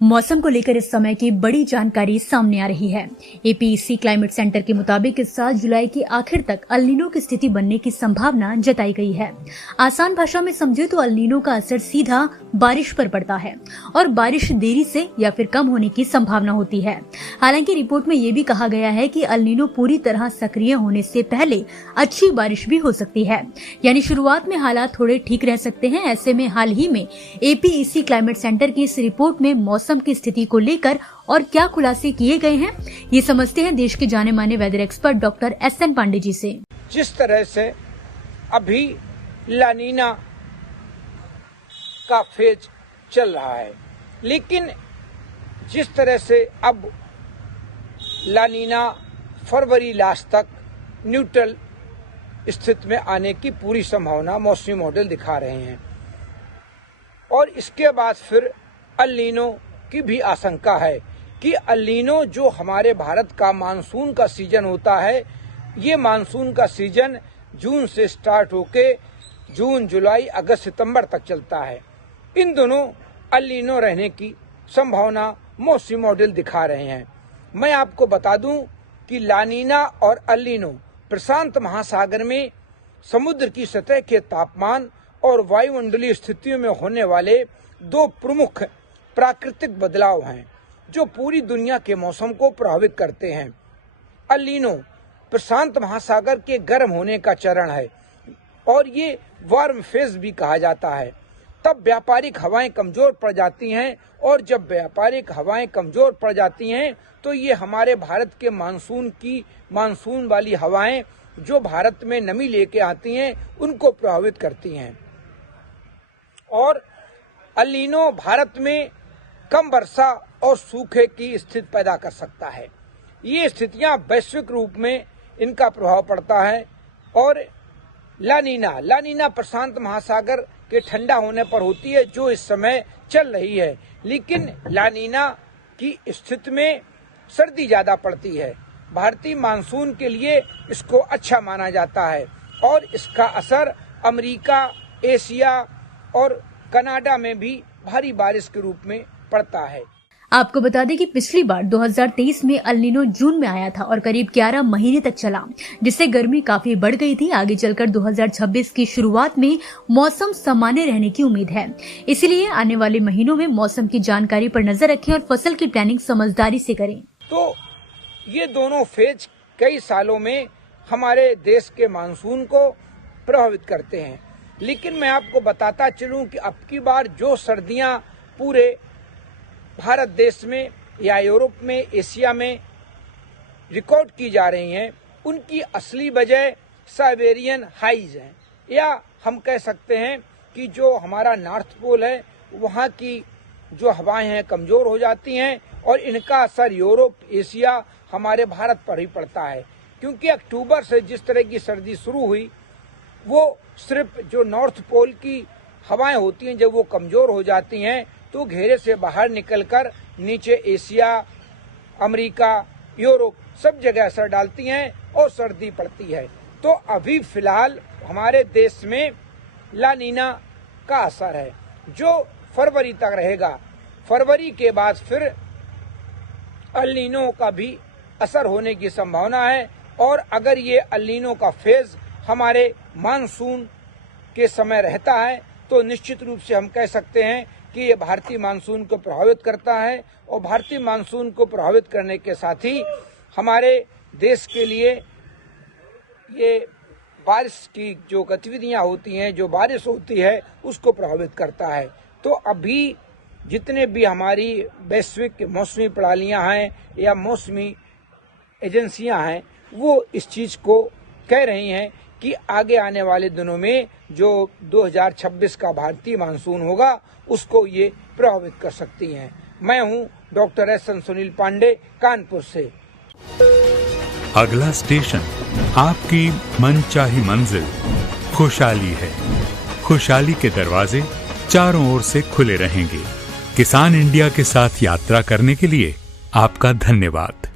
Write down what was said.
मौसम को लेकर इस समय की बड़ी जानकारी सामने आ रही है। एपीईसी क्लाइमेट सेंटर के मुताबिक इस साल जुलाई के आखिर तक अल नीनो की स्थिति बनने की संभावना जताई गई है। आसान भाषा में समझे तो अल नीनो का असर सीधा बारिश पर पड़ता है और बारिश देरी से या फिर कम होने की संभावना होती है। हालांकि रिपोर्ट में ये भी कहा गया है कि अल नीनो पूरी तरह सक्रिय होने से पहले अच्छी बारिश भी हो सकती है, यानी शुरुआत में हालात थोड़े ठीक रह सकते हैं। ऐसे में हाल ही में एपीईसी क्लाइमेट सेंटर की इस रिपोर्ट में मौसम की स्थिति को लेकर और क्या खुलासे किए गए हैं, ये समझते हैं देश के जाने माने weather expert doctor S N Pandey ji से। जिस तरह से अभी ला नीना का फेज चल रहा है, लेकिन जिस तरह से अब ला नीना फरवरी लास्ट तक न्यूट्रल स्थिति में आने की पूरी संभावना मौसमी मॉडल दिखा रहे हैं और इसके बाद फिर अल नीनो की भी आशंका है कि अल नीनो जो हमारे भारत का मानसून का सीजन होता है, ये मानसून का सीजन जून से स्टार्ट होके जून, जुलाई, अगस्त, सितंबर तक चलता है। इन दोनों अल नीनो रहने की संभावना मौसमी मॉडल दिखा रहे हैं। मैं आपको बता दूं कि ला नीना और अल नीनो प्रशांत महासागर में समुद्र की सतह के तापमान और वायुमंडलीय स्थितियों में होने वाले दो प्रमुख प्राकृतिक बदलाव हैं जो पूरी दुनिया के मौसम को प्रभावित करते हैं। अल नीनो प्रशांत महासागर के गर्म होने का चरण है और ये वार्म फेज भी कहा जाता है। तब व्यापारिक हवाएं कमजोर पड़ जाती हैं और जब व्यापारिक हवाएं कमजोर पड़ जाती हैं तो ये हमारे भारत के मानसून वाली हवाएं जो भारत में नमी लेके आती हैं उनको प्रभावित करती हैं और अल नीनो भारत में कम वर्षा और सूखे की स्थिति पैदा कर सकता है। ये स्थितियां वैश्विक रूप में इनका प्रभाव पड़ता है और ला नीना प्रशांत महासागर के ठंडा होने पर होती है जो इस समय चल रही है, लेकिन ला नीना की स्थिति में सर्दी ज्यादा पड़ती है। भारतीय मानसून के लिए इसको अच्छा माना जाता है और इसका असर अमेरिका, एशिया और कनाडा में भी भारी बारिश के रूप में पड़ता है। आपको बता दें कि पिछली बार 2023 में अल नीनो जून में आया था और करीब 11 महीने तक चला, जिससे गर्मी काफी बढ़ गई थी। आगे चलकर 2026 की शुरुआत में मौसम सामान्य रहने की उम्मीद है। इसलिए आने वाले महीनों में मौसम की जानकारी पर नजर रखें और फसल की प्लानिंग समझदारी से करें। तो ये दोनों फेज कई सालों में हमारे देश के मानसून को प्रभावित करते हैं, लेकिन मैं आपको बताता चलूं कि अब की बार जो सर्दियां पूरे भारत देश में या यूरोप में, एशिया में रिकॉर्ड की जा रही हैं, उनकी असली वजह साइबेरियन हाइज है, या हम कह सकते हैं कि जो हमारा नॉर्थ पोल है वहाँ की जो हवाएं हैं कमजोर हो जाती हैं और इनका असर यूरोप, एशिया, हमारे भारत पर ही पड़ता है। क्योंकि अक्टूबर से जिस तरह की सर्दी शुरू हुई वो सिर्फ जो नॉर्थ पोल की हवाएं होती हैं जब वो कमजोर हो जाती हैं तो घेरे से बाहर निकलकर नीचे एशिया, अमेरिका, यूरोप सब जगह असर डालती हैं और सर्दी पड़ती है। तो अभी फिलहाल हमारे देश में ला नीना का असर है जो फरवरी तक रहेगा। फरवरी के बाद फिर अल नीनो का भी असर होने की संभावना है और अगर ये अल नीनो का फेज हमारे मानसून के समय रहता है तो निश्चित रूप से हम कह सकते हैं कि ये भारतीय मानसून को प्रभावित करता है और भारतीय मानसून को प्रभावित करने के साथ ही हमारे देश के लिए ये बारिश की जो गतिविधियां होती हैं, जो बारिश होती है, उसको प्रभावित करता है। तो अभी जितने भी हमारी वैश्विक मौसमी प्रणालियां हैं या मौसमी एजेंसियां हैं वो इस चीज को कह रही हैं कि आगे आने वाले दिनों में जो 2026 का भारतीय मानसून होगा उसको ये प्रभावित कर सकती हैं। मैं हूं डॉक्टर एसएन सुनील पांडे, कानपुर से। अगला स्टेशन आपकी मनचाही मंजिल खुशहाली है। खुशहाली के दरवाजे चारों ओर से खुले रहेंगे। किसान इंडिया के साथ यात्रा करने के लिए आपका धन्यवाद।